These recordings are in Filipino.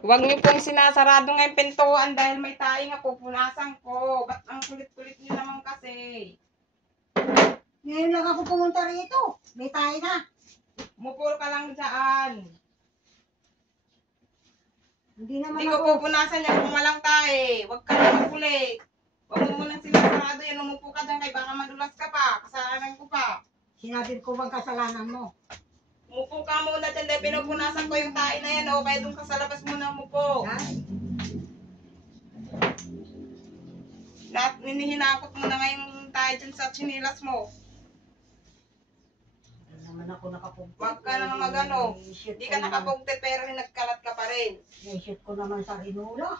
Huwag niyo pong sinasarado nga yung pintuan dahil may tayo nga pupunasan ko. Ba't ang kulit-kulit niyo naman kasi? Ngayon lang ako pumunta rito. May tayo na. Mupul ka lang dyan. Hindi naman Hindi ko ako. pupunasan yan kung walang tayo. Huwag ka na makulit. Huwag mo munang sinasarado yan. Umupo ka dyan kay baka madulas ka pa. Kasalanan ko pa. Sinabi ko bang kasalanan mo? Umupo ka muna dyan dahil pinupunasan ko yung tayo na yan. O kaya doon ka sa labas muna umupo. Ay, Hinihinakot mo na ngayon tayo dyan sa chinilas mo. hindi naman ako nakapugtit. Huwag ka na magano. Hindi ka nakapugtit pero nagkalat ka pa rin. Naisip ko naman sa rinula.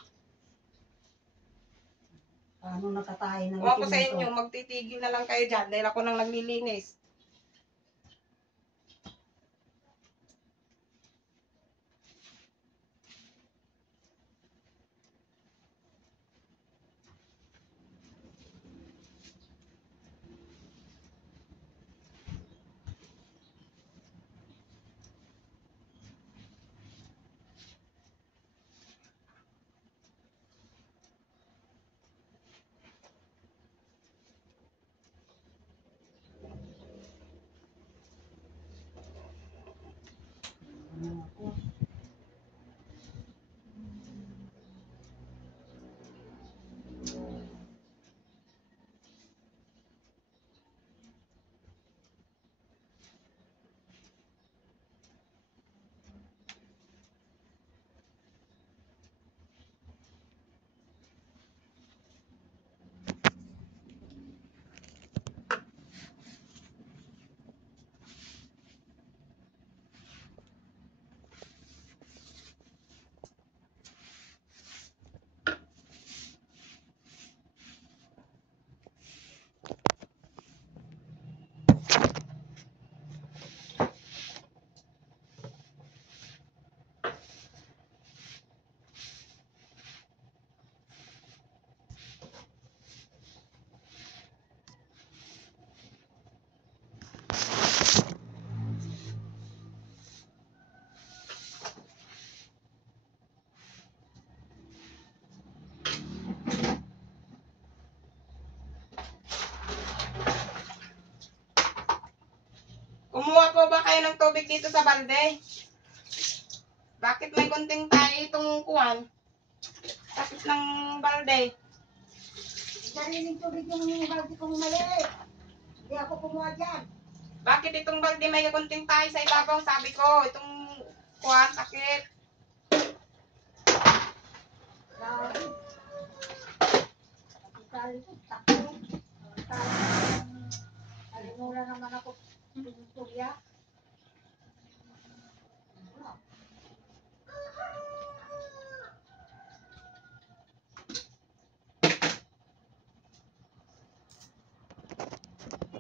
Paano nakatayo ng Huwag ko sa itim inyo, ito? magtitigil na lang kayo dyan dahil ako nang naglilinis. Kumuha po ba kayo ng tubig dito sa balde? Bakit may kunting tayo itong kuwan? Tapos ng balde. Sariling tubig yung balde kong maliit. Hindi ako kumuha dyan. Bakit itong balde may kunting tayo sa ibabaw? Sabi ko, itong kuwan, takip. Grabe. Kapitali ko, takbo. Rinula naman ako. Pinutulya.